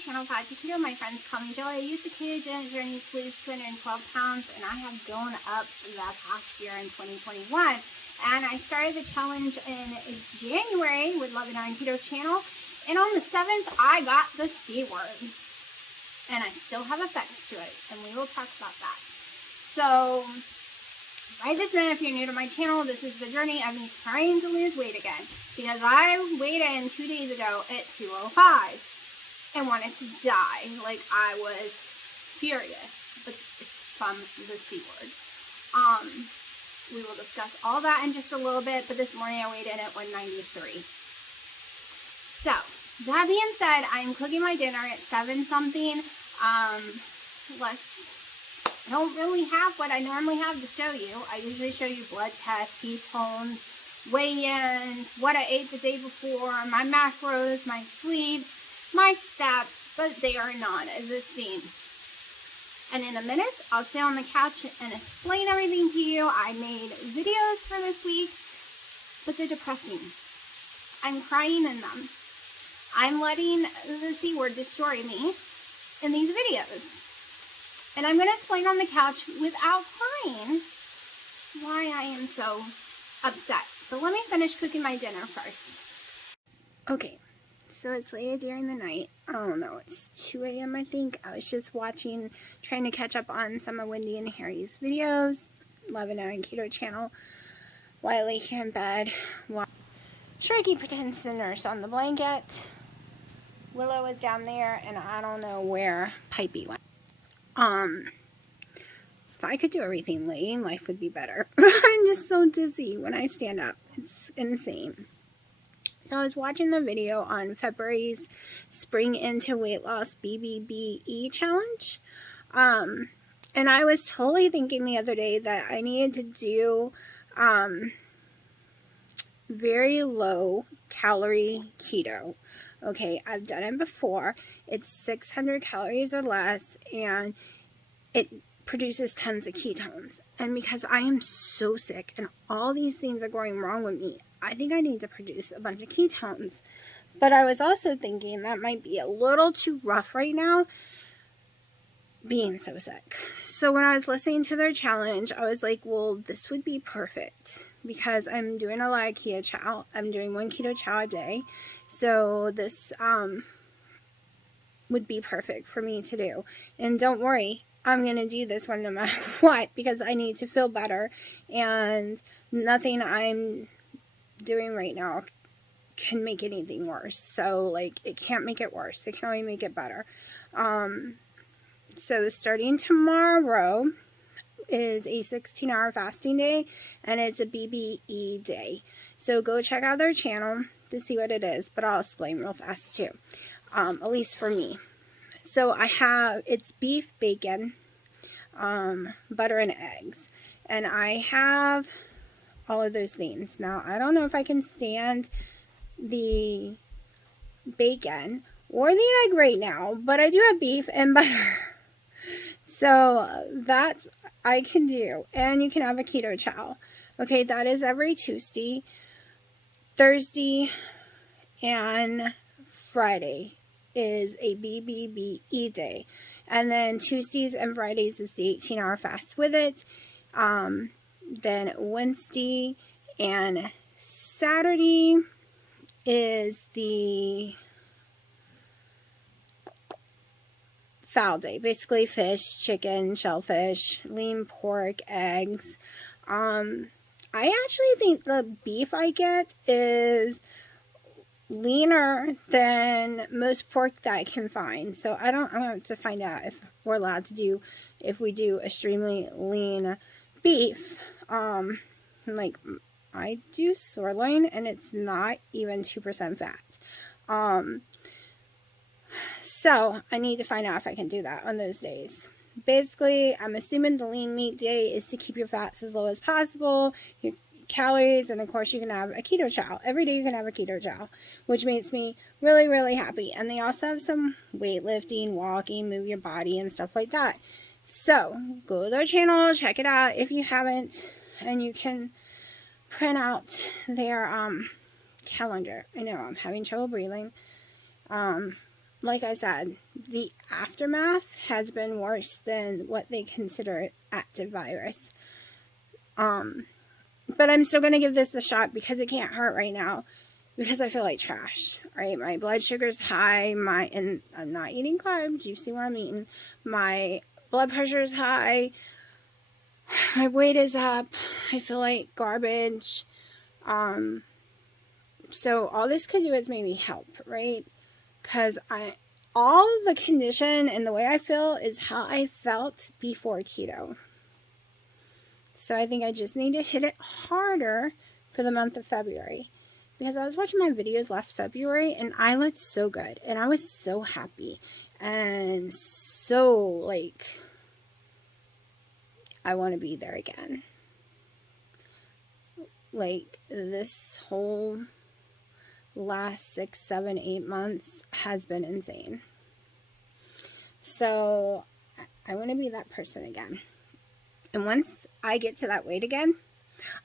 channel, Path to Keto. My friends call me Jelly. I used the ketogenic journey to lose 212 pounds, and I have grown up that past year in 2021. And I started the challenge in January with It On Keto channel, and on the 7th, I got the C word. And I still have effects to it, and we will talk about that. So, right this minute, if you're new to my channel, this is the journey of me trying to lose weight again. Because I weighed in 2 days ago at 205 and wanted to die. Like, I was furious. But it's from the C word. We will discuss all that in just a little bit, but this morning I weighed in at 193. So, that being said, I'm cooking my dinner at 7 something. I don't really have what I normally have to show you. I usually show you blood tests, ketones, weigh-ins, what I ate the day before, my macros, my sleep, my steps, but they are non-existing. And in a minute, I'll sit on the couch and explain everything to you. I made videos for this week, but they're depressing. I'm crying in them. I'm letting the C word destroy me in these videos. And I'm going to explain on the couch without crying why I am so upset. So let me finish cooking my dinner first. Okay, so it's late during the night. I don't know, it's 2 a.m. I think. I was just trying to catch up on some of Wendy and Harry's videos. It On Keto channel. While I lay here in bed, Sharky pretends to nurse on the blanket. Willow is down there, and I don't know where Pipey went. If I could do everything laying, life would be better. I'm just so dizzy when I stand up. It's insane. So I was watching the video on February's Spring into Weight Loss BBBE challenge. And I was totally thinking the other day that I needed to do very low calorie keto. Okay, I've done it before. It's 600 calories or less, and it produces tons of ketones. And because I am so sick and all these things are going wrong with me, I think I need to produce a bunch of ketones. But I was also thinking that might be a little too rough right now, being so sick. So when I was listening to their challenge, I was like, well, this would be perfect because I'm doing a lot of Keto Chow. I'm doing 1 Keto Chow a day. So this would be perfect for me to do. And don't worry, I'm going to do this one no matter what because I need to feel better. And nothing I'm doing right now can make anything worse. So, like, it can't make it worse. It can only make it better. So starting tomorrow is a 16-hour fasting day, and it's a BBE day. So go check out their channel to see what it is, but I'll explain real fast too, at least for me. So it's beef, bacon, butter, and eggs. And I have all of those things. Now, I don't know if I can stand the bacon or the egg right now, but I do have beef and butter. So that I can do. And you can have a Keto Chow. Okay, that is every Tuesday, Thursday, and Friday is a BBBE day. And then Tuesdays and Fridays is the 18-hour fast with it. Then Wednesday and Saturday is the fowl day, basically fish, chicken, shellfish, lean pork, eggs. I actually think the beef I get is leaner than most pork that I can find. So I'm going to have to find out if we're allowed to do, if we do extremely lean beef. Like, I do sirloin and it's not even 2% fat. So I need to find out if I can do that on those days. Basically, I'm assuming the lean meat day is to keep your fats as low as possible, your calories, and of course you can have a Keto Chow. Every day you can have a Keto Chow, which makes me really, really happy. And they also have some weightlifting, walking, move your body, and stuff like that. So go to their channel, check it out if you haven't, and you can print out their calendar. I know I'm having trouble breathing. like I said, the aftermath has been worse than what they consider active virus. But I'm still going to give this a shot because it can't hurt right now, because I feel like trash, right? My blood sugar's high, and I'm not eating carbs, you see what I'm eating. My blood pressure is high, my weight is up, I feel like garbage. So all this could do is maybe help, right? Because all the condition and the way I feel is how I felt before keto. So I think I just need to hit it harder for the month of February. Because I was watching my videos last February and I looked so good. And I was so happy. And so, like, I want to be there again. Like, this whole last 6, 7, 8 months has been insane. So I want to be that person again. And once I get to that weight again,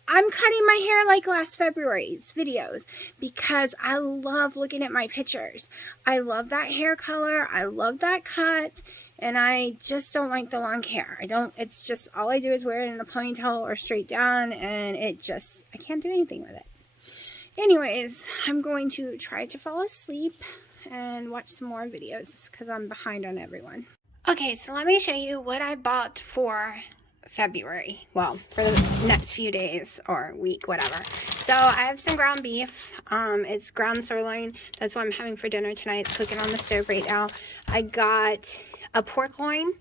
I'm cutting my hair like last February's videos, because I love looking at my pictures. I love that hair color. I love that cut. And I just don't like the long hair. It's just, all I do is wear it in a ponytail or straight down, and I can't do anything with it. Anyways, I'm going to try to fall asleep and watch some more videos because I'm behind on everyone. Okay, so let me show you what I bought for February. Well, for the next few days or week, whatever. So I have some ground beef. It's ground sirloin. That's what I'm having for dinner tonight. It's cooking on the stove right now. I got a pork loin.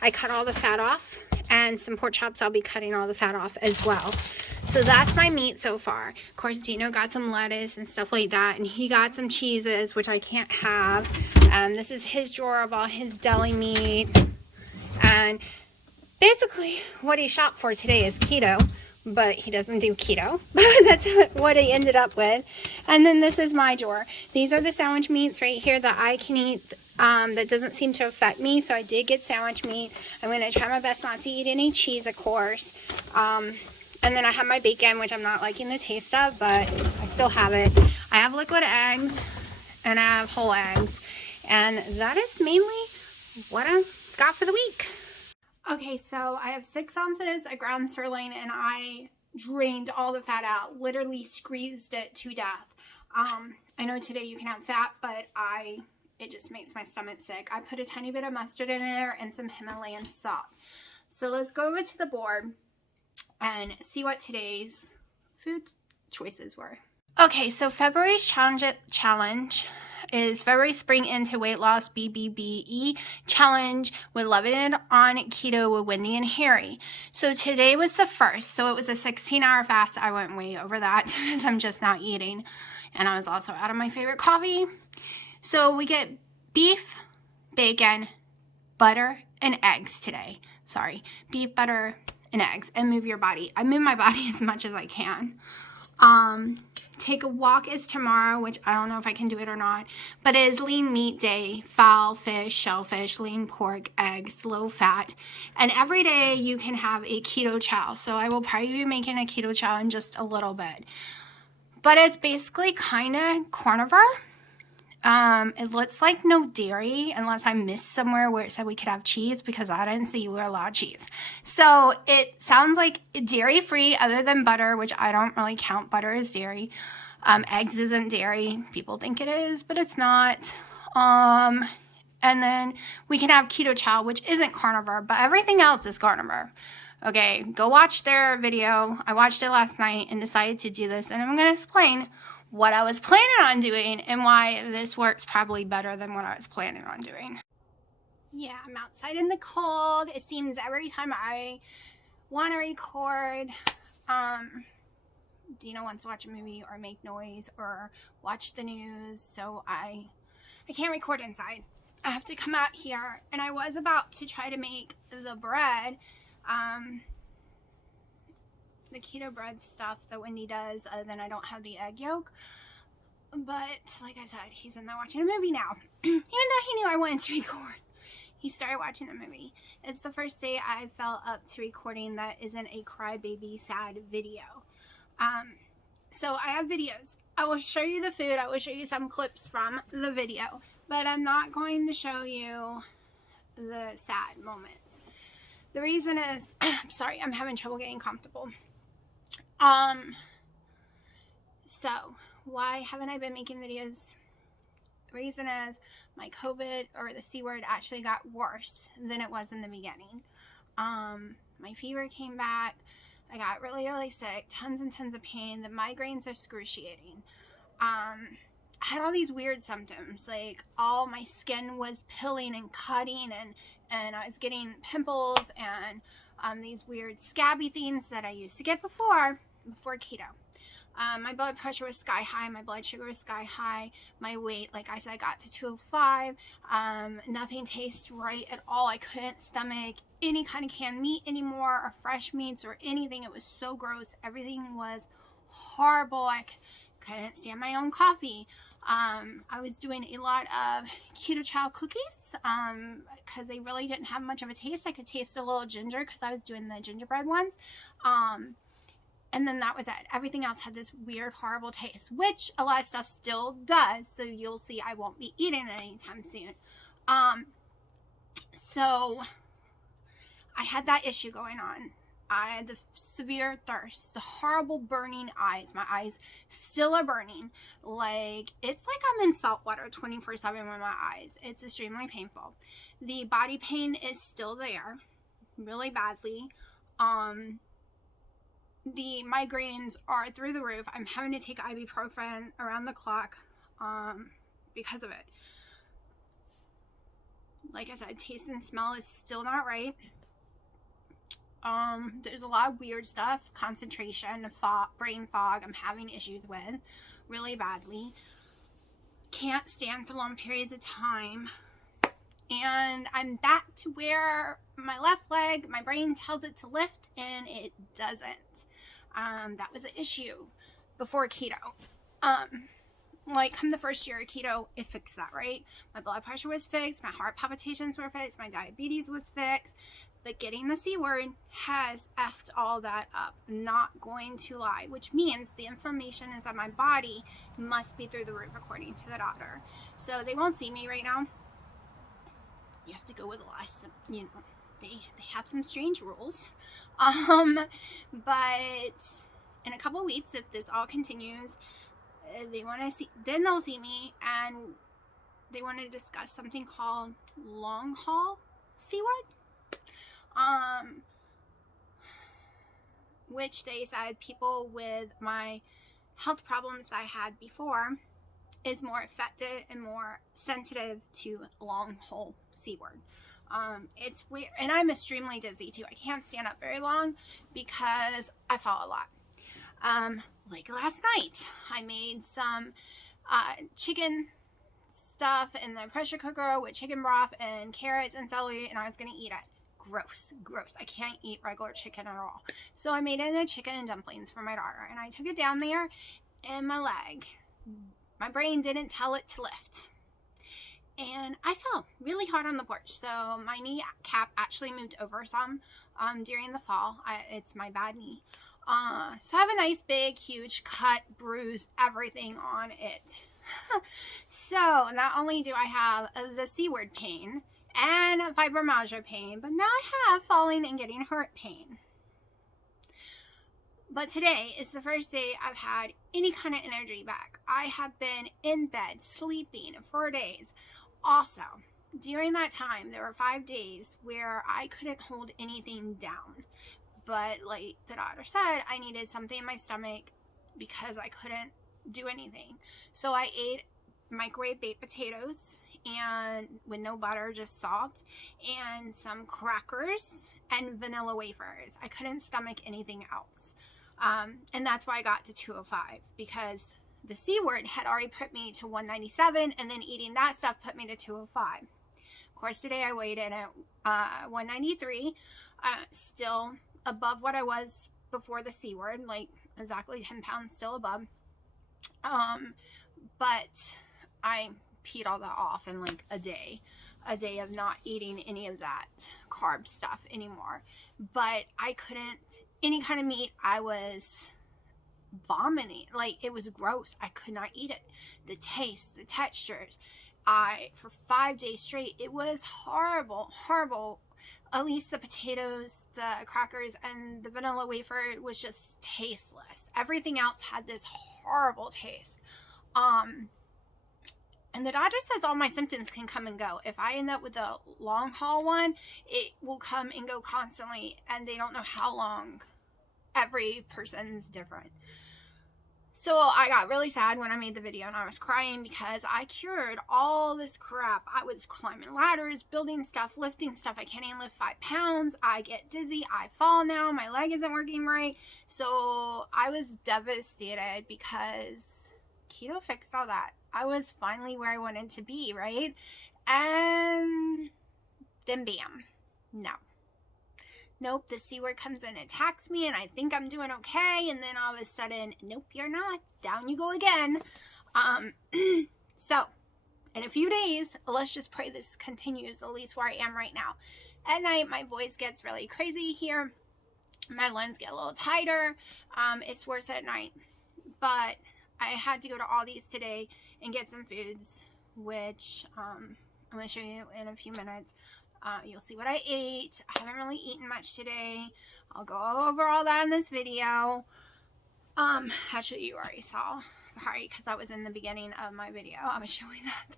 I cut all the fat off, and some pork chops. I'll be cutting all the fat off as well. So that's my meat so far. Of course, Dino got some lettuce and stuff like that, and he got some cheeses, which I can't have. This is his drawer of all his deli meat. And basically, what he shopped for today is keto, but he doesn't do keto. That's what he ended up with. And then this is my drawer. These are the sandwich meats right here that I can eat. That doesn't seem to affect me, so I did get sandwich meat. I'm going to try my best not to eat any cheese, of course. And then I have my bacon, which I'm not liking the taste of, but I still have it. I have liquid eggs, and I have whole eggs. And that is mainly what I've got for the week. Okay, so I have 6 ounces of ground sirloin, and I drained all the fat out, literally squeezed it to death. I know today you can have fat, but it just makes my stomach sick. I put a tiny bit of mustard in there and some Himalayan salt. So let's go over to the board and see what today's food choices were. Okay, so February's challenge is February Spring Into Weight Loss BBBE Challenge with It On Keto with Wendy and Harry. So today was the first, so it was a 16-hour fast. I went way over that because I'm just not eating. And I was also out of my favorite coffee. So we get beef, bacon, butter, and eggs today. Sorry, beef, butter, and eggs. And move your body. I move my body as much as I can. Take a walk is tomorrow, which I don't know if I can do it or not, but it is lean meat day, fowl, fish, shellfish, lean pork, eggs, low fat, and every day you can have a keto chow. So I will probably be making a keto chow in just a little bit, but it's basically kind of carnivore. It looks like no dairy, unless I missed somewhere where it said we could have cheese, because I didn't see we were allowed cheese. So it sounds like dairy free other than butter, which I don't really count butter as dairy. Eggs isn't dairy. People think it is, but it's not. And then we can have keto chow, which isn't carnivore, but everything else is carnivore. Okay, go watch their video. I watched it last night and decided to do this, and I'm going to explain what I was planning on doing and why this works probably better than what I was planning on doing. Yeah, I'm outside in the cold. It seems every time I want to record, Dina wants to watch a movie or make noise or watch the news, so I can't record inside. I have to come out here, and I was about to try to make the bread, the keto bread stuff that Wendy does, other than I don't have the egg yolk. But like I said, he's in there watching a movie now. Even though he knew I wanted to record, he started watching a movie. It's the first day I felt up to recording that isn't a crybaby sad video. So I have videos. I will show you the food. I will show you some clips from the video. but I'm not going to show you the sad moments. The reason is, sorry, I'm having trouble getting comfortable. So why haven't I been making videos? The reason is my COVID, or the C word, actually got worse than it was in the beginning. My fever came back. I got really, really sick, tons and tons of pain. The migraines are excruciating. I had all these weird symptoms, like all my skin was pilling and cutting, and I was getting pimples and these weird scabby things that I used to get before keto. My blood pressure was sky high. My blood sugar was sky high. My weight, like I said, got to 205. Nothing tastes right at all. I couldn't stomach any kind of canned meat anymore, or fresh meats, or anything. It was so gross. Everything was horrible. I couldn't stand my own coffee. I was doing a lot of Keto Chow cookies because they really didn't have much of a taste. I could taste a little ginger because I was doing the gingerbread ones. And then that was it. Everything else had this weird, horrible taste, which a lot of stuff still does. So you'll see I won't be eating it anytime soon. So I had that issue going on. I had the severe thirst, the horrible burning eyes. My eyes still are burning. Like, it's like I'm in salt water 24/7 with my eyes. It's extremely painful. The body pain is still there, really badly. The migraines are through the roof. I'm having to take ibuprofen around the clock because of it. Like I said, taste and smell is still not right. There's a lot of weird stuff, concentration, brain fog I'm having issues with really badly. Can't stand for long periods of time. And I'm back to where my left leg, my brain tells it to lift and it doesn't. That was an issue before keto. Like, come the first year of keto, it fixed that, right? My blood pressure was fixed, my heart palpitations were fixed, my diabetes was fixed, but getting the C word has effed all that up. Not going to lie, which means the inflammation is on my body must be through the roof according to the doctor. So they won't see me right now. You have to go with a lot of, you know, they have some strange rules. But in a couple weeks, if this all continues, they want to see, then they'll see me, and they want to discuss something called long haul C word, which they said people with my health problems that I had before is more affected and more sensitive to long haul C word. It's weird, and I'm extremely dizzy too. I can't stand up very long because I fall a lot. Like last night, I made some chicken stuff in the pressure cooker with chicken broth and carrots and celery, and I was gonna eat it. Gross. I can't eat regular chicken at all. So I made it into chicken and dumplings for my daughter, and I took it down there, and my leg, my brain didn't tell it to lift. And I fell really hard on the porch. So my knee cap actually moved over some during the fall. It's my bad knee. So I have a nice big huge cut, bruise, everything on it. So not only do I have the C word pain and fibromyalgia pain, but now I have falling and getting hurt pain. But today is the first day I've had any kind of energy back. I have been in bed sleeping for days. Also, during that time, there were 5 days where I couldn't hold anything down. But like the doctor said, I needed something in my stomach because I couldn't do anything. So I ate microwave baked potatoes and with no butter, just salt, and some crackers and vanilla wafers. I couldn't stomach anything else. And that's why I got to 205, because the C word had already put me to 197, and then eating that stuff put me to 205. Of course, today I weighed in at 193, still above what I was before the C word, like exactly 10 pounds still above. But I peed all that off in like a day of not eating any of that carb stuff anymore. But I couldn't, any kind of meat, I was vomiting. Like, it was gross. I could not eat it. The taste, the textures, for 5 days straight, it was horrible, horrible. At least the potatoes, the crackers, and the vanilla wafer was just tasteless. Everything else had this horrible taste. And the doctor says all my symptoms can come and go. If I end up with a long haul one, it will come and go constantly, and they don't know how long. Every person's different. So I got really sad when I made the video, and I was crying because I cured all this crap. I was climbing ladders, building stuff, lifting stuff. I can't even lift 5 pounds. I get dizzy. I fall now. My leg isn't working right. So I was devastated because keto fixed all that. I was finally where I wanted to be, right? And then bam. No. Nope, the C word comes in and attacks me, and I think I'm doing okay, and then all of a sudden, nope, you're not. Down you go again. So, in a few days, let's just pray this continues, at least where I am right now. At night, my voice gets really crazy here. My lungs get a little tighter. It's worse at night. But I had to go to Aldi's today and get some foods, which I'm going to show you in a few minutes. You'll see what I ate. I haven't really eaten much today. I'll go over all that in this video. Actually, you already saw, right? Because that was in the beginning of my video. I was showing that.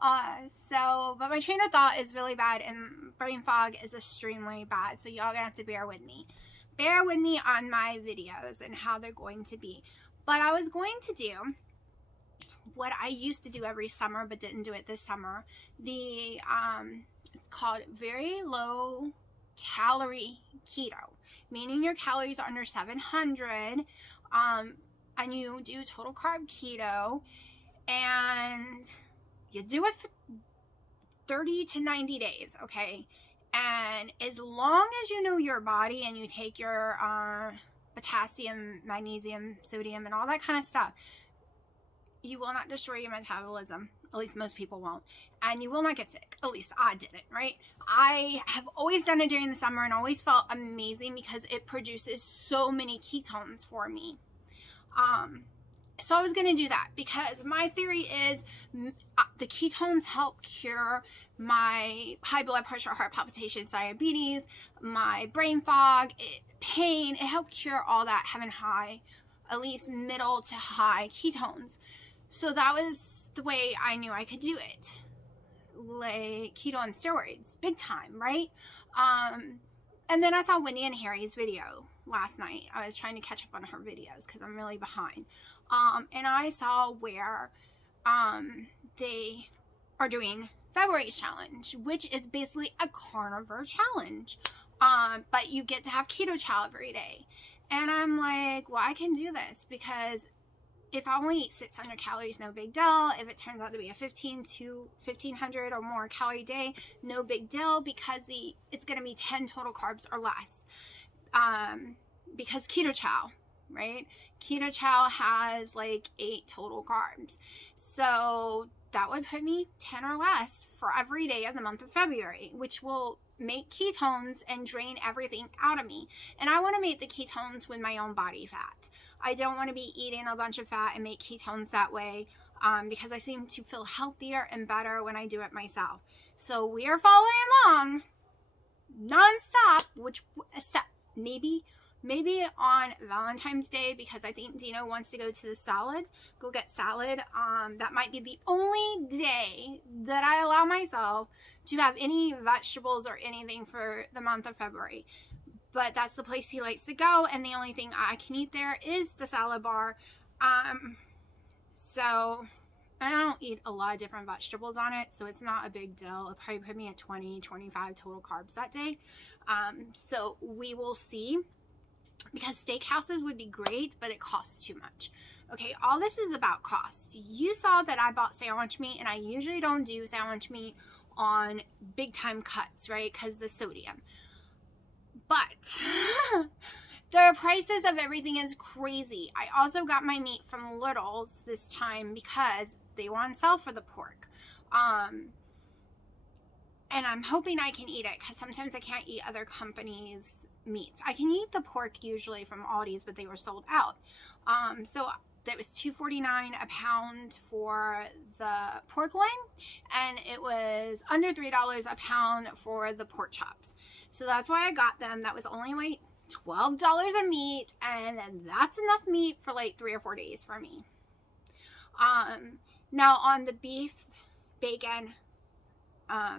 But my train of thought is really bad, and brain fog is extremely bad. So y'all gonna have to bear with me. Bear with me on my videos and how they're going to be. But I was going to do what I used to do every summer, but didn't do it this summer. It's called very low calorie keto, meaning your calories are under 700, and you do total carb keto, and you do it for 30 to 90 days, okay? And as long as you know your body and you take your potassium, magnesium, sodium, and all that kind of stuff, you will not destroy your metabolism. At least most people won't. And you will not get sick. At least I didn't, right? I have always done it during the summer and always felt amazing because it produces so many ketones for me. So I was going to do that because my theory is the ketones help cure my high blood pressure, heart palpitations, diabetes, my brain fog, pain. It helped cure all that, having high, at least middle to high ketones. So that was the way I knew I could do it. Like keto on steroids, big time, right? And then I saw Wendy and Harry's video last night. I was trying to catch up on her videos because I'm really behind. And I saw where they are doing February's challenge, which is basically a carnivore challenge. But you get to have Keto Chow every day. And I'm like, well, I can do this because if I only eat 600 calories, no big deal. If it turns out to be a 1,500 or more calorie day, no big deal because it's going to be 10 total carbs or less. Because Keto Chow, right? Keto Chow has like 8 total carbs. So that would put me 10 or less for every day of the month of February, which will make ketones and drain everything out of me. And I want to make the ketones with my own body fat. I don't want to be eating a bunch of fat and make ketones that way because I seem to feel healthier and better when I do it myself. So we are following along nonstop, which maybe on Valentine's Day, because I think Dino wants to go to the salad, go get salad. That might be the only day that I allow myself to have any vegetables or anything for the month of February. But that's the place he likes to go, and the only thing I can eat there is the salad bar. So I don't eat a lot of different vegetables on it, so it's not a big deal. It'll probably put me at 20, 25 total carbs that day. So we will see. Because steakhouses would be great, but it costs too much. Okay, all this is about cost. You saw that I bought sandwich meat, and I usually don't do sandwich meat on big time cuts, right? Because the sodium. But the prices of everything is crazy. I also got my meat from Little's this time because they were on sale for the pork. And I'm hoping I can eat it because sometimes I can't eat other companies' meats. I can eat the pork usually from Aldi's, but they were sold out. So that was $2.49 a pound for the pork loin, and it was under $3 a pound for the pork chops. So that's why I got them. That was only like $12 a meat, and that's enough meat for like 3 or 4 days for me. Now on the beef, bacon,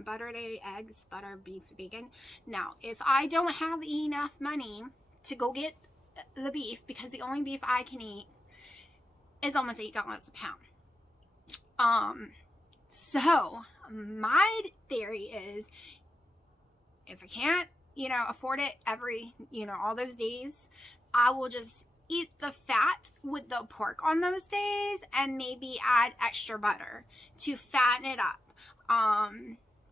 buttered eggs, butter, beef, bacon. Now, if I don't have enough money to go get the beef, because the only beef I can eat is almost $8 a pound. So my theory is, if I can't, afford it every, all those days, I will just eat the fat with the pork on those days and maybe add extra butter to fatten it up.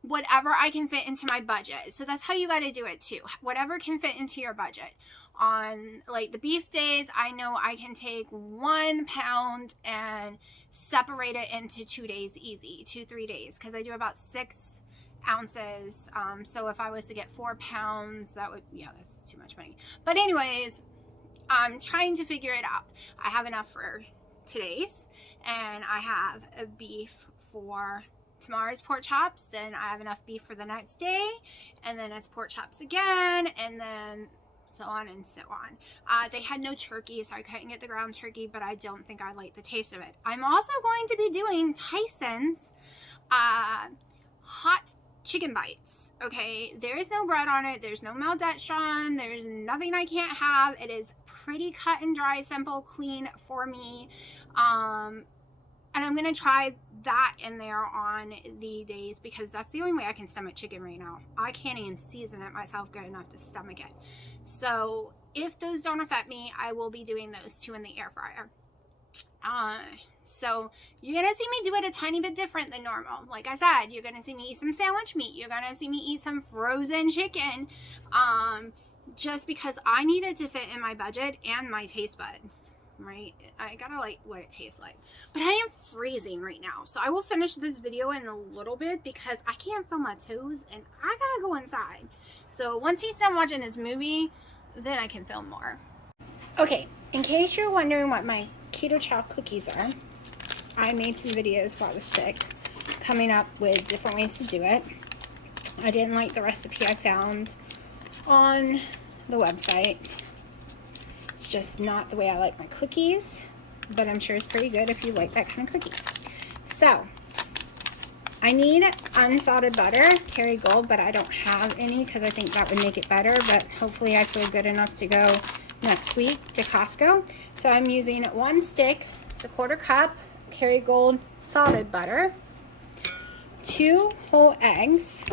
Whatever I can fit into my budget. So that's how you got to do it too. Whatever can fit into your budget. On like the beef days, I know I can take 1 pound and separate it into 2 days easy, 2-3 days, because I do about 6 ounces. So if I was to get 4 pounds, that would, that's too much money. But anyways, I'm trying to figure it out. I have enough for today's, and I have a beef for tomorrow's pork chops, then I have enough beef for the next day, and then it's pork chops again, and then so on and so on. They had no turkey, so I couldn't get the ground turkey, but I don't think I like the taste of it. I'm also going to be doing Tyson's hot chicken bites. Okay, there is no bread on it, there's no maltodextrin, there's nothing I can't have. It is pretty cut and dry, simple, clean for me. And I'm going to try that in there on the days, because that's the only way I can stomach chicken right now. I can't even season it myself good enough to stomach it. So if those don't affect me, I will be doing those 2 in the air fryer. So you're going to see me do it a tiny bit different than normal. Like I said, you're going to see me eat some sandwich meat. You're going to see me eat some frozen chicken. Just because I need it to fit in my budget and my taste buds. Right, I gotta like what it tastes like. But I am freezing right now, so I will finish this video in a little bit because I can't feel my toes and I gotta go inside. So once he's done watching his movie, then I can film more. Okay, in case you're wondering what my Keto Chow cookies are, I made some videos while I was sick coming up with different ways to do it. I didn't like the recipe I found on the website. It's just not the way I like my cookies, but I'm sure it's pretty good if you like that kind of cookie. So I need unsalted butter, Kerrygold, but I don't have any because I think that would make it better, but hopefully I feel good enough to go next week to Costco. So I'm using 1 stick, it's a 1/4 cup, Kerrygold salted butter, 2 whole eggs.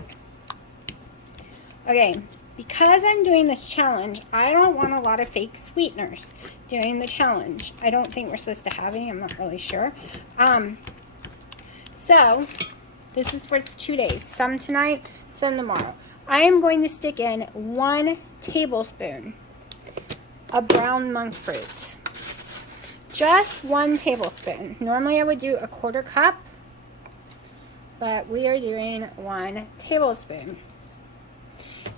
Okay, because I'm doing this challenge, I don't want a lot of fake sweeteners during the challenge. I don't think we're supposed to have any. I'm not really sure. So this is for 2 days. Some tonight, some tomorrow. I am going to stick in 1 tablespoon of brown monk fruit. Just 1 tablespoon. Normally I would do a 1/4 cup, but we are doing 1 tablespoon.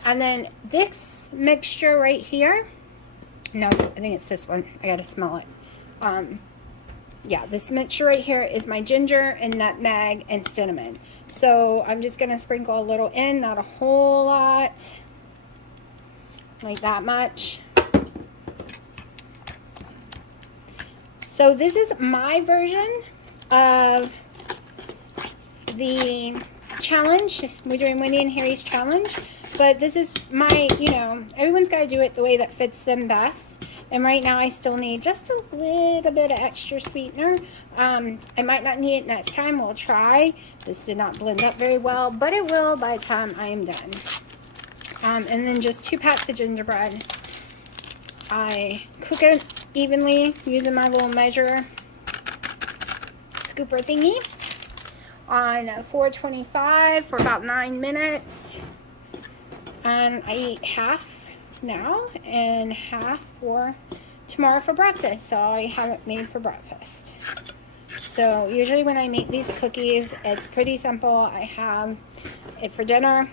And then this mixture right here, no, I think it's this one. I gotta smell it. Yeah, this mixture right here is my ginger and nutmeg and cinnamon. So I'm just gonna sprinkle a little in, not a whole lot, like that much. So this is my version of the challenge. We're doing Wendy and Harry's challenge. But this is my, everyone's got to do it the way that fits them best. And right now I still need just a little bit of extra sweetener. I might not need it next time. We'll try. This did not blend up very well, but it will by the time I am done. And then just 2 pats of gingerbread. I cook it evenly using my little measure scooper thingy on 425 for about 9 minutes. And I eat half now and half for tomorrow for breakfast. So I have it made for breakfast. So usually when I make these cookies, it's pretty simple. I have it for dinner,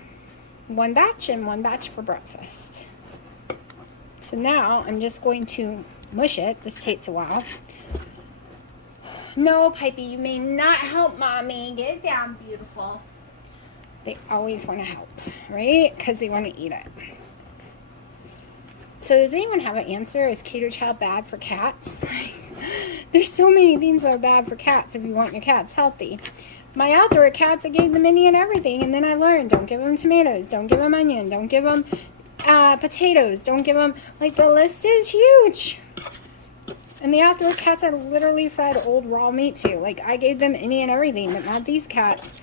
1 batch, and 1 batch for breakfast. So now I'm just going to mush it. This takes a while. No, Pipey, you may not help Mommy. Get down, beautiful. They always want to help, right? Because they want to eat it. So does anyone have an answer? Is Keto Chow bad for cats? There's so many things that are bad for cats if you want your cats healthy. My outdoor cats, I gave them any and everything, and then I learned, don't give them tomatoes, don't give them onion, don't give them potatoes, don't give them, like, the list is huge. And the outdoor cats I literally fed old raw meat to. Like, I gave them any and everything, but not these cats.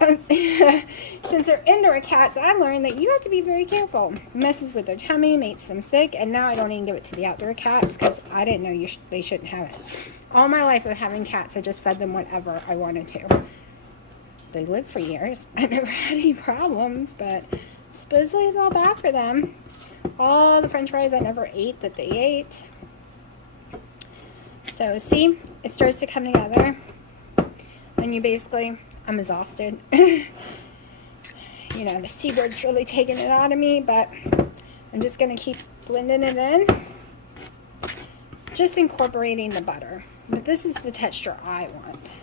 Since they're indoor cats, I learned that you have to be very careful. It messes with their tummy, makes them sick, and now I don't even give it to the outdoor cats because I didn't know they shouldn't have it. All my life of having cats, I just fed them whatever I wanted to. They lived for years. I never had any problems, but supposedly it's all bad for them. All the french fries I never ate that they ate. So see, it starts to come together, and you basically, I'm exhausted. You know, the seabird's really taking it out of me, but I'm just going to keep blending it in. Just incorporating the butter. But this is the texture I want.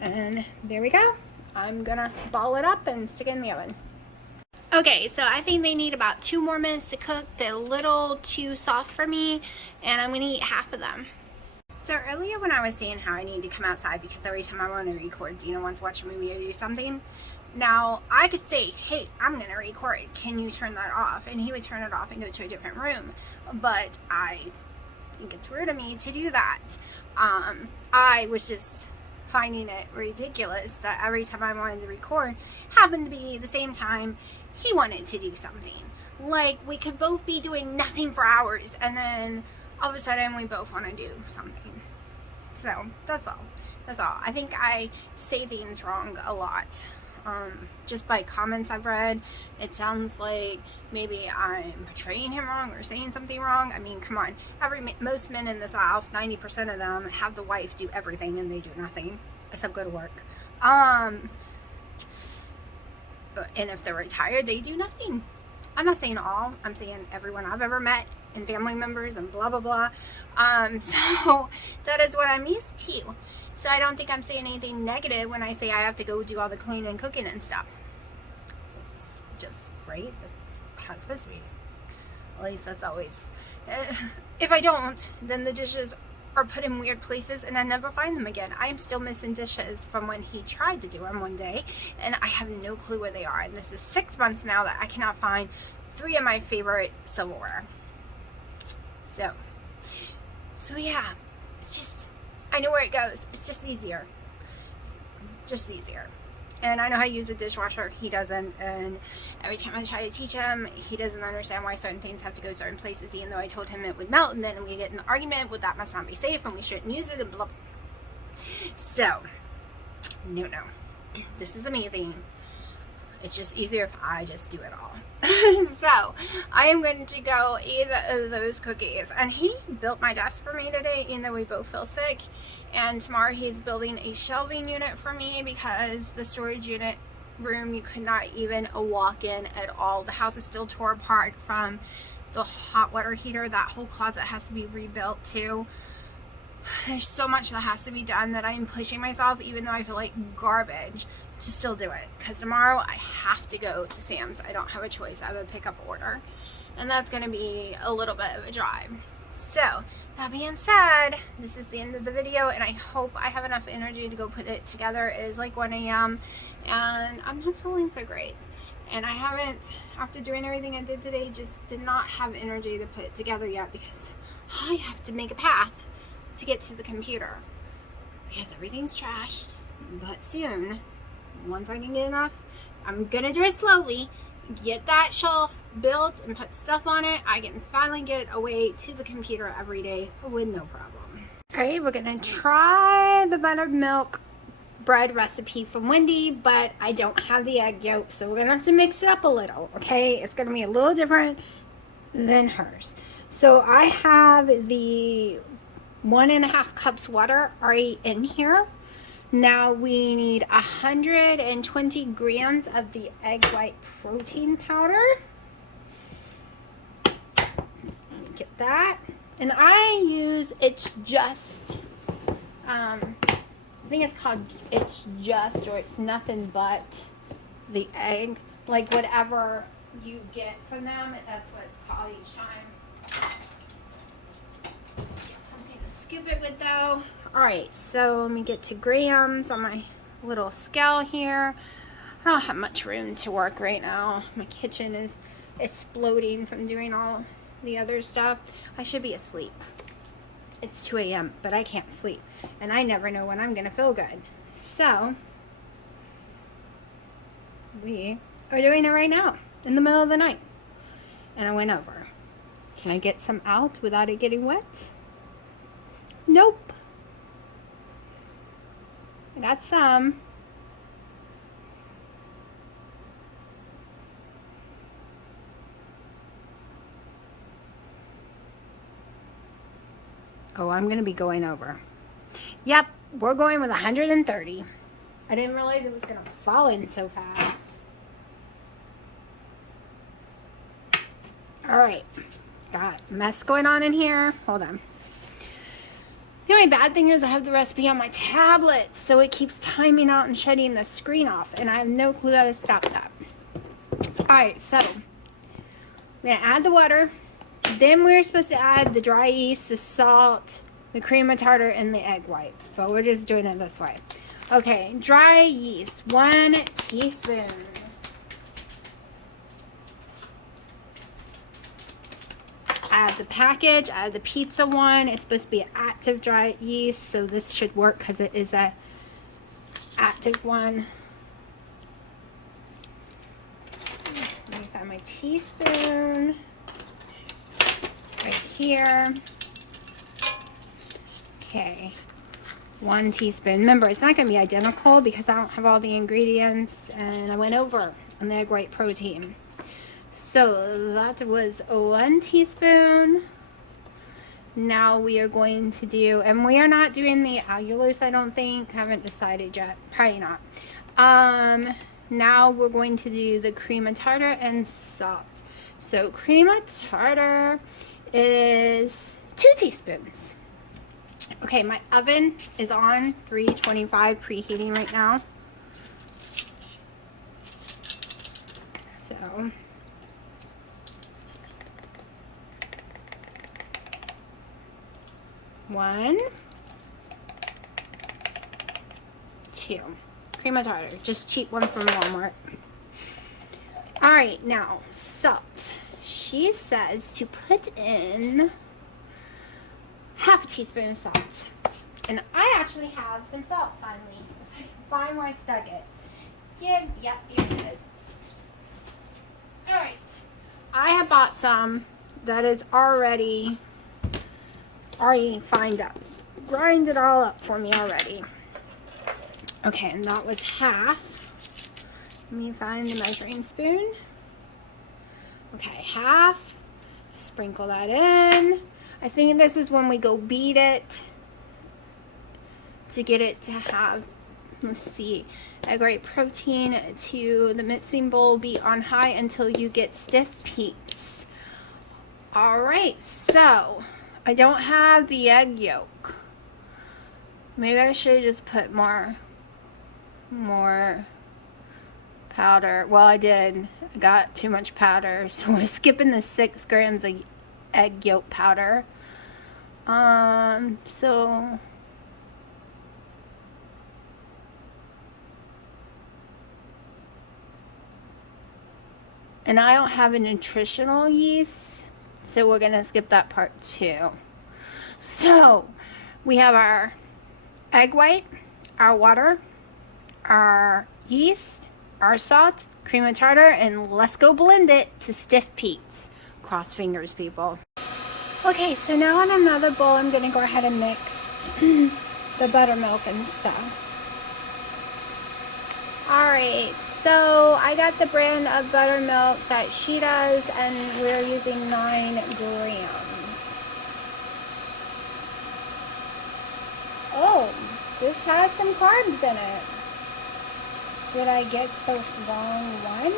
And there we go. I'm going to ball it up and stick it in the oven. Okay, so I think they need about 2 more minutes to cook. They're a little too soft for me, and I'm going to eat half of them. So earlier when I was saying how I need to come outside because every time I want to record, Dina wants to watch a movie or do something. Now, I could say, hey, I'm going to record. Can you turn that off? And he would turn it off and go to a different room. But I think it's weird of me to do that. I was just finding it ridiculous that every time I wanted to record happened to be the same time he wanted to do something. Like, we could both be doing nothing for hours and then all of a sudden we both want to do something. So that's all. I think I say things wrong a lot. Just by comments I've read, it sounds like maybe I'm portraying him wrong or saying something wrong. I mean, come on. Most men in the South, 90% of them have the wife do everything and they do nothing except go to work. And if they're retired, they do nothing. I'm not saying all. I'm saying everyone I've ever met and family members and blah, blah, blah. So that is what I'm used to. So I don't think I'm saying anything negative when I say I have to go do all the cleaning and cooking and stuff. It's just, right? That's how it's supposed to be. At least that's always. If I don't, then the dishes are put in weird places and I never find them again. I am still missing dishes from when he tried to do them one day, and I have no clue where they are. And this is 6 months now that I cannot find 3 of my favorite silverware. So yeah, it's just, I know where it goes. It's just easier. And I know how to use a dishwasher. He doesn't. And every time I try to teach him, he doesn't understand why certain things have to go certain places, even though I told him it would melt. And then we get in an argument, well, that must not be safe and we shouldn't use it and blah, blah. So, no. This is amazing. It's just easier if I just do it all. So, I am going to go eat those cookies. And he built my desk for me today, even though we both feel sick. And tomorrow he's building a shelving unit for me because the storage unit room, you could not even walk in at all. The house is still tore apart from the hot water heater. That whole closet has to be rebuilt too. There's so much that has to be done that I'm pushing myself, even though I feel like garbage, to still do it. Because tomorrow I have to go to Sam's. I don't have a choice. I have a pickup order. And that's going to be a little bit of a drive. So, that being said, this is the end of the video, and I hope I have enough energy to go put it together. It is like 1 a.m. and I'm not feeling so great. And I haven't, after doing everything I did today, just did not have energy to put it together yet because I have to make a path to get to the computer because everything's trashed. But soon, once I can get enough, I'm gonna do it slowly, get that shelf built and put stuff on it. I can finally get it away to the computer every day with no problem. All right, we're gonna try the buttered milk bread recipe from Wendy, but I don't have the egg yolk, so we're gonna have to mix it up a little. Okay, it's gonna be a little different than hers. So I have the 1.5 cups water already in here. Now we need 120 grams of the egg white protein powder. Let me get that. And I use It's Just, I think it's called It's Just, or It's Nothing But the Egg. Like whatever you get from them, that's what it's called each time. Get something to skip it with though. Alright, so let me get to grams on my little scale here. I don't have much room to work right now. My kitchen is exploding from doing all the other stuff. I should be asleep. It's 2 a.m., but I can't sleep. And I never know when I'm going to feel good. So, we are doing it right now, in the middle of the night. And I went over. Can I get some out without it getting wet? Nope. I got some. Oh, I'm going to be going over. Yep, we're going with 130. I didn't realize it was going to fall in so fast. All right, got a mess going on in here. Hold on. The only bad thing is I have the recipe on my tablet, so it keeps timing out and shutting the screen off, and I have no clue how to stop that. All right, so we're going to add the water. Then we're supposed to add the dry yeast, the salt, the cream of tartar, and the egg white. But we're just doing it this way. Okay, dry yeast, 1 teaspoon. Add the package, add the pizza one. It's supposed to be an active dry yeast, so this should work because it is a active one. Let me find my teaspoon. Right here. Okay, 1 teaspoon. Remember, it's not going to be identical because I don't have all the ingredients, and I went over on the egg white protein. So that was 1 teaspoon. Now we are going to do, and we are not doing the allulose, I don't think. Haven't decided yet. Probably not. Now we're going to do the cream of tartar and salt. So cream of tartar is 2 teaspoons. Okay, my oven is on 325 preheating right now. So 1, 2. Cream of tartar, just cheap one from Walmart. All right, now salt. She says to put in half a teaspoon of salt. And I actually have some salt finally. If I can find where I stuck it. Yep, here it is. All right, I have bought some that is already fined up. Grind it all up for me already. Okay, and that was half. Let me find the measuring spoon. Okay, half. Sprinkle that in. I think this is when we go beat it to get it to have, let's see, egg white protein to the mixing bowl. Beat on high until you get stiff peaks. All right, so I don't have the egg yolk. Maybe I should just put more powder. Well, I did. I got too much powder, so we're skipping the 6 grams of egg yolk powder. So and I don't have a nutritional yeast, so we're gonna skip that part too. So we have our egg white, our water, our yeast, our salt, cream of tartar, and let's go blend it to stiff peaks. Cross fingers, people. Okay, so now in another bowl, I'm going to go ahead and mix the buttermilk and stuff. Alright, so I got the brand of buttermilk that she does, and we're using 9 grams. Oh, this has some carbs in it. Did I get the wrong one?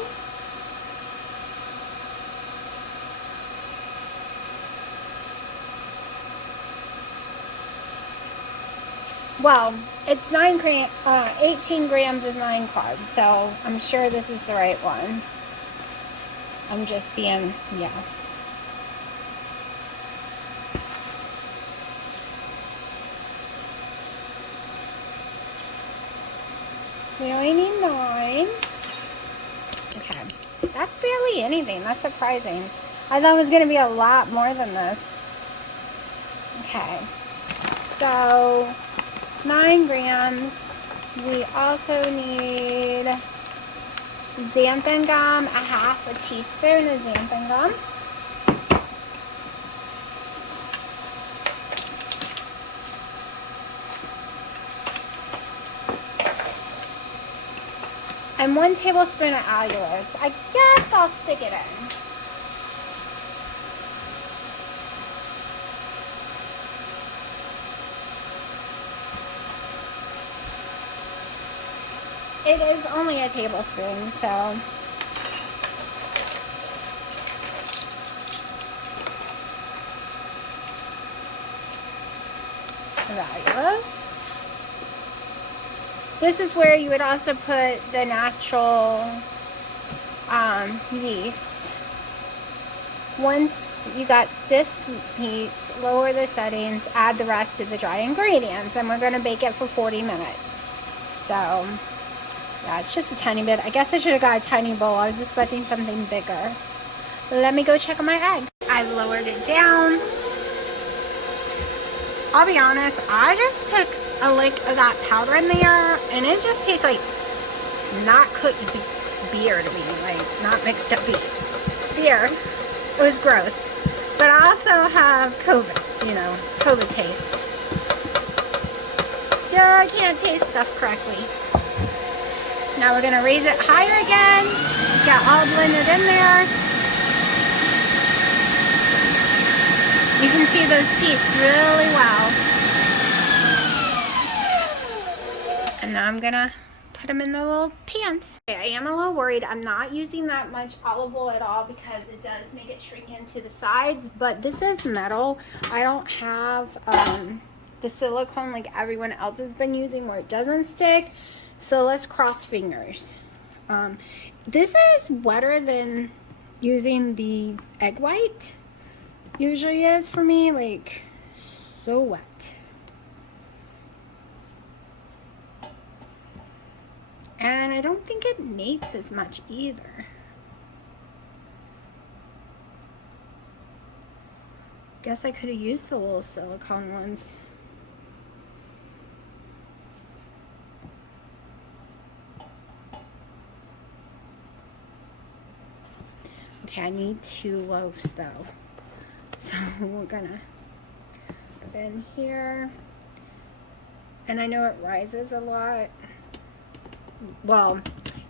Well, it's 18 grams is 9 carbs, so I'm sure this is the right one. I'm just being, yeah. We only need 9. Okay. That's barely anything. That's surprising. I thought it was going to be a lot more than this. Okay. So, 9 grams. We also need xanthan gum, a half a teaspoon of xanthan gum. And 1 tablespoon of allulose. I guess I'll stick it in. It is only a tablespoon, so allulose. This is where you would also put the natural yeast. Once you got stiff heats, lower the settings, add the rest of the dry ingredients, and we're going to bake it for 40 minutes. So, yeah, it's just a tiny bit. I guess I should have got a tiny bowl. I was expecting something bigger. Let me go check on my egg. I've lowered it down. I'll be honest, I just took a lick of that powder in there, and it just tastes like not cooked beer to me, like not mixed up beer. It was gross. But I also have COVID, you know, COVID taste. Still, I can't taste stuff correctly. Now we're going to raise it higher again. Get all blended in there. You can see those peaks really well. And now I'm going to put them in the little pans. Okay, I am a little worried. I'm not using that much olive oil at all because it does make it shrink into the sides. But this is metal. I don't have the silicone like everyone else has been using where it doesn't stick. So let's cross fingers. This is wetter than using the egg white usually is for me, like so wet. And I don't think it mates as much either. Guess I could have used the little silicone ones. Okay, I need 2 loaves though. So we're gonna put in here. And I know it rises a lot. Well,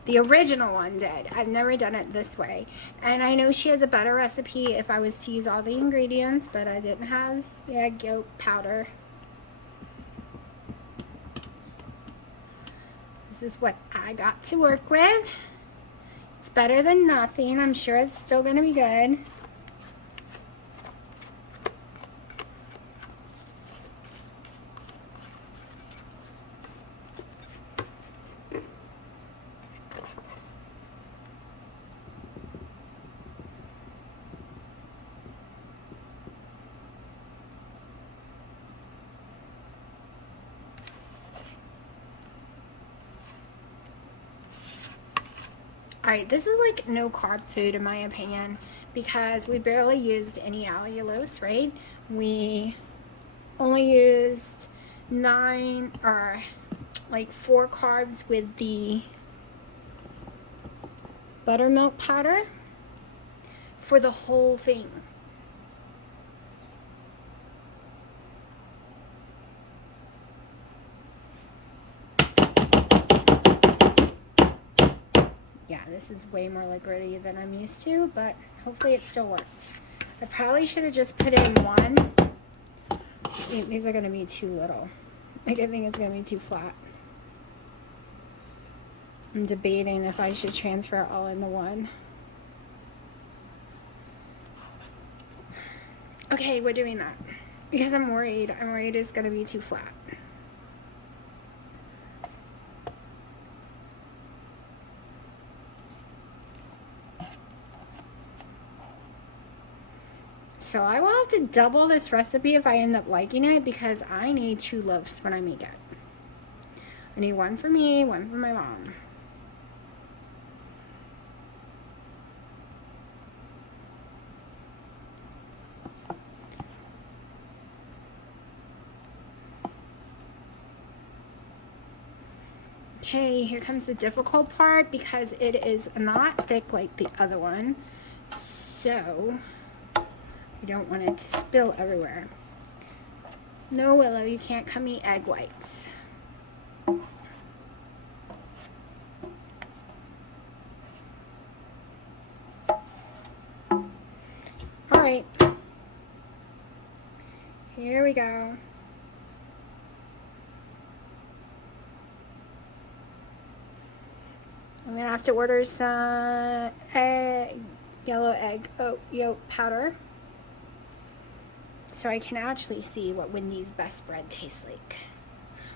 the original one did. I've never done it this way. And I know she has a better recipe if I was to use all the ingredients, but I didn't have the egg yolk powder. This is what I got to work with. It's better than nothing. I'm sure it's still going to be good. Alright, this is like no carb food in my opinion because we barely used any allulose, right? We only used 9 or like 4 carbs with the buttermilk powder for the whole thing. Yeah, this is way more liquidy than I'm used to, but hopefully it still works. I probably should have just put in 1. These are going to be too little. Like, I think it's going to be too flat. I'm debating if I should transfer it all into 1. Okay, we're doing that. Because I'm worried. I'm worried it's going to be too flat. So I will have to double this recipe if I end up liking it, because I need 2 loaves when I make it. I need 1 for me, 1 for my mom. Okay, here comes the difficult part, because it is not thick like the other one. So you don't want it to spill everywhere. No, Willow, you can't come eat egg whites. All right, here we go. I'm gonna have to order some yellow egg yolk powder, so I can actually see what Wendy's best bread tastes like.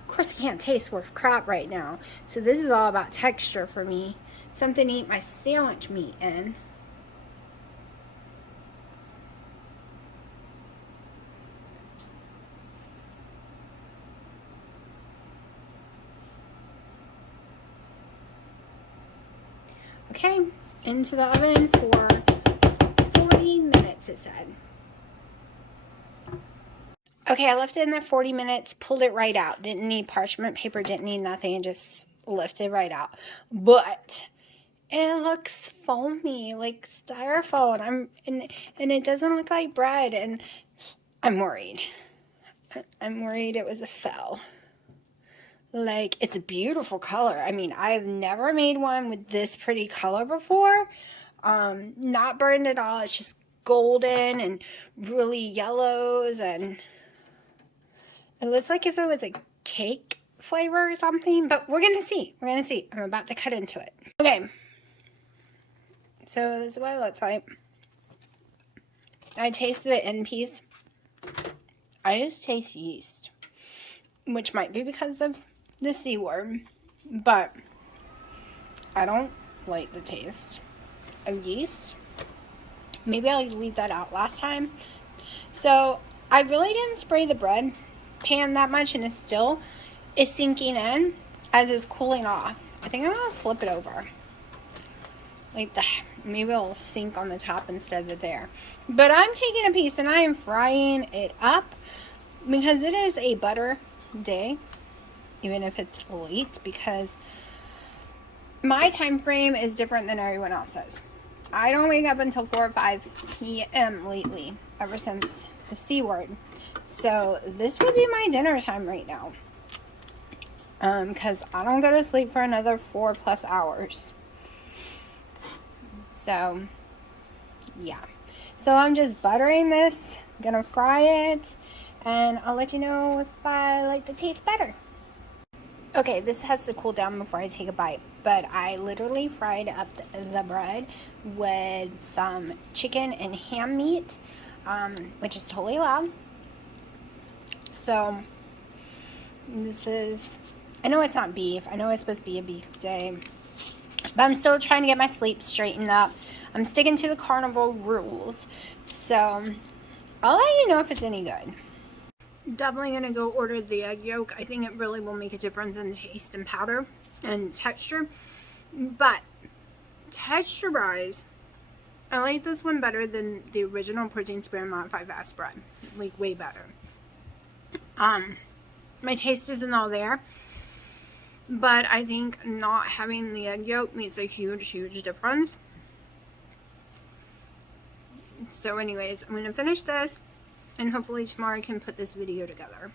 Of course, I can't taste worth crap right now, so this is all about texture for me. Something to eat my sandwich meat in. Okay, into the oven for 40 minutes, it said. Okay, I left it in there 40 minutes, pulled it right out. Didn't need parchment paper, didn't need nothing, just lifted right out. But it looks foamy, like styrofoam. And it doesn't look like bread, and I'm worried. I'm worried it was a fail. Like, it's a beautiful color. I mean, I've never made one with this pretty color before. Not burned at all. It's just golden and really yellows, and it looks like if it was a cake flavor or something, but we're gonna see. We're gonna see. I'm about to cut into it. Okay. So this is what it looks like. I tasted the end piece. I just taste yeast, which might be because of the C word, but I don't like the taste of yeast. Maybe I'll leave that out last time. So I really didn't spray the bread pan that much, and it still is sinking in as it's cooling off. I think I'm gonna flip it over. Like maybe it'll sink on the top instead of there. But I'm taking a piece and I am frying it up, because it is a butter day, even if it's late, because my time frame is different than everyone else's. I don't wake up until 4 or 5 p.m. lately, ever since the C word. So this would be my dinner time right now. Because I don't go to sleep for another 4+ hours. So, yeah. So I'm just buttering this, gonna fry it, and I'll let you know if I like the taste better. Okay, this has to cool down before I take a bite, but I literally fried up the bread with some chicken and ham meat, which is totally allowed. So, this is, I know it's not beef. I know it's supposed to be a beef day, but I'm still trying to get my sleep straightened up. I'm sticking to the carnivore rules. So, I'll let you know if it's any good. Definitely going to go order the egg yolk. I think it really will make a difference in taste and powder and texture. But texture-wise, I like this one better than the original protein square modified fast bread. Like, way better. My taste isn't all there, but I think not having the egg yolk makes a huge difference. So anyways, I'm going to finish this, and hopefully tomorrow I can put this video together.